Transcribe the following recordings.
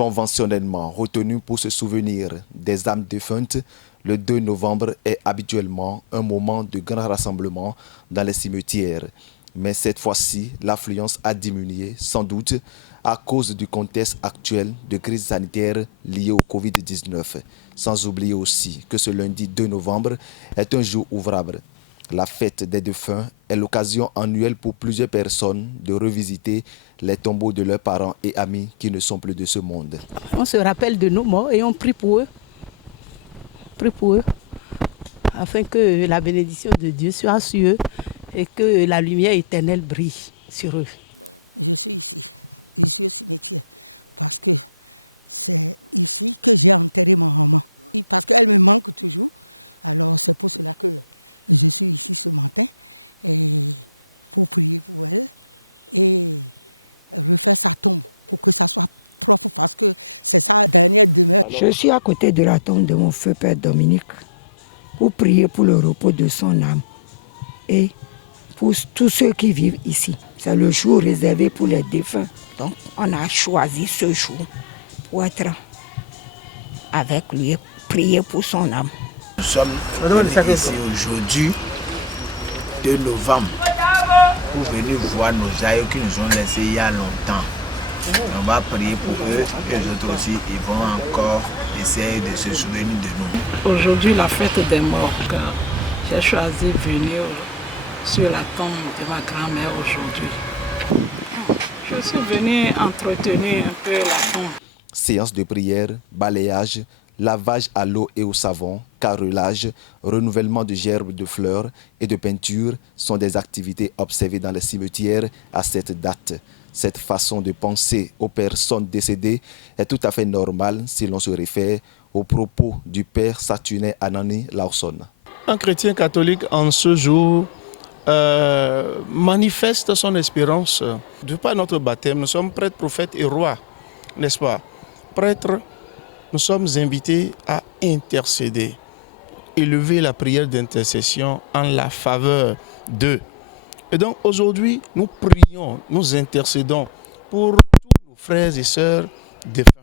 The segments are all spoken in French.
Conventionnellement retenu pour se souvenir des âmes défuntes, le 2 novembre est habituellement un moment de grand rassemblement dans les cimetières. Mais cette fois-ci, l'affluence a diminué, sans doute, à cause du contexte actuel de crise sanitaire liée au Covid-19. Sans oublier aussi que ce lundi 2 novembre est un jour ouvrable. La fête des défunts est l'occasion annuelle pour plusieurs personnes de revisiter les tombeaux de leurs parents et amis qui ne sont plus de ce monde. On se rappelle de nos morts et on prie pour eux. Afin que la bénédiction de Dieu soit sur eux et que la lumière éternelle brille sur eux. Je suis à côté de la tombe de mon feu père Dominique pour prier pour le repos de son âme et pour tous ceux qui vivent ici. C'est le jour réservé pour les défunts. Donc on a choisi ce jour pour être avec lui et prier pour son âme. Nous sommes ici aujourd'hui, 2 novembre, pour venir voir nos aïeux qui nous ont laissés il y a longtemps. On va prier pour eux et les autres aussi, ils vont encore essayer de se souvenir de nous. Aujourd'hui, la fête des morts, j'ai choisi de venir sur la tombe de ma grand-mère aujourd'hui. Je suis venue entretenir un peu la tombe. Séance de prière, balayage, lavage à l'eau et au savon, carrelage, renouvellement de gerbes de fleurs et de peinture sont des activités observées dans les cimetières à cette date. Cette façon de penser aux personnes décédées est tout à fait normale si l'on se réfère aux propos du père Saturnin Anani Lawson. Un chrétien catholique en ce jour manifeste son espérance. De par notre baptême, nous sommes prêtres, prophètes et rois, n'est-ce pas? Prêtres, nous sommes invités à intercéder, élever la prière d'intercession en la faveur d'eux. Et donc aujourd'hui, nous prions, nous intercédons pour tous nos frères et sœurs défunts,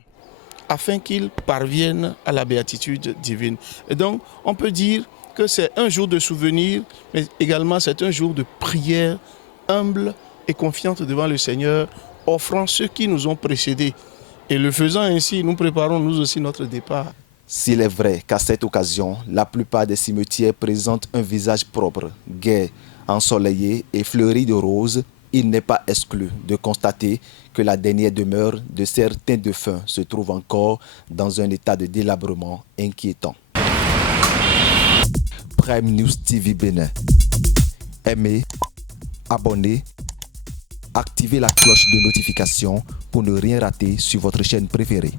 afin qu'ils parviennent à la béatitude divine. Et donc, on peut dire que c'est un jour de souvenir, mais également c'est un jour de prière humble et confiante devant le Seigneur, offrant ceux qui nous ont précédés. Et le faisant ainsi, nous préparons nous aussi notre départ. S'il est vrai qu'à cette occasion, la plupart des cimetières présentent un visage propre, gai, ensoleillé et fleuri de roses, il n'est pas exclu de constater que la dernière demeure de certains défunts se trouve encore dans un état de délabrement inquiétant. Prime News TV Bénin. Aimez, abonnez, activez la cloche de notification pour ne rien rater sur votre chaîne préférée.